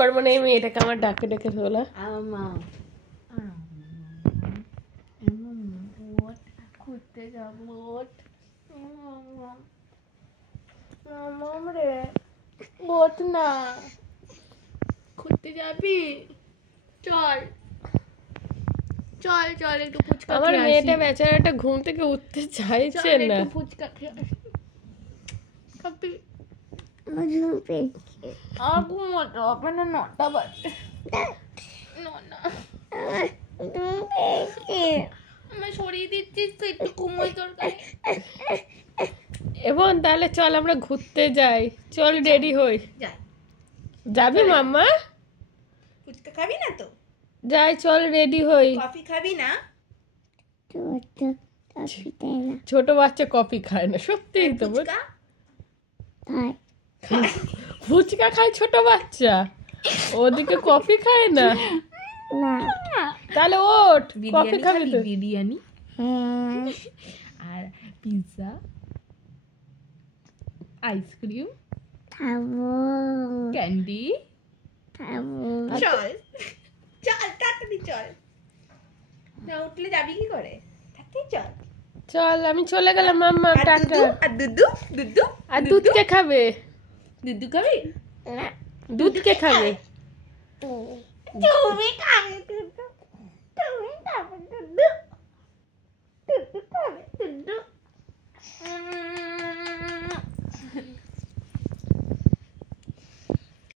করবো না, এই মেয়েটাকে আমার ডাকে ডেকে তোলা। ঘুরতে যাবো রে, ওঠ না, ঘুরতে যাবি? চল চল চল, একটু ফুচকা। আমার মেয়েটা বেচারাটা ঘুম থেকে উঠতে চাইছে না। ফুচকা খেয়ে খাবি? আর ঘুমোতে হবে না, 9টা বাজে। আমি সরিয়ে দিচ্ছিস তো, একটু ঘুমোই তোর কাছে। এবং তাহলে চল আমরা ঘুরতে যাই, চল রেডি হই। যাবি মাম্মা? ফুচকা খাবি না তো? যাই, চল রেডি হই। কফি খাবি না? ছোট বাচ্চা কফি খায় না, সত্যি তো? ফুচকা খায় ছোট বাচ্চা, ওদিকে কফি খায় না? তাহলে ওঠ, কফি খাবি তো? বিরিয়ানি আর পিৎজা, আইসক্রিম খাবো, ক্যান্ডি খাবো। চল চল তাড়াতাড়ি চল, না উঠলে যাবি কি করে? তাড়াতাড়ি চল চল, আমি চলে গেলাম মাম্মা, টাটা। আর দুধু দুধু আর দুধ কে খাবে? দুধু খাবি? দুধ কে খাবে? তুমি খাবে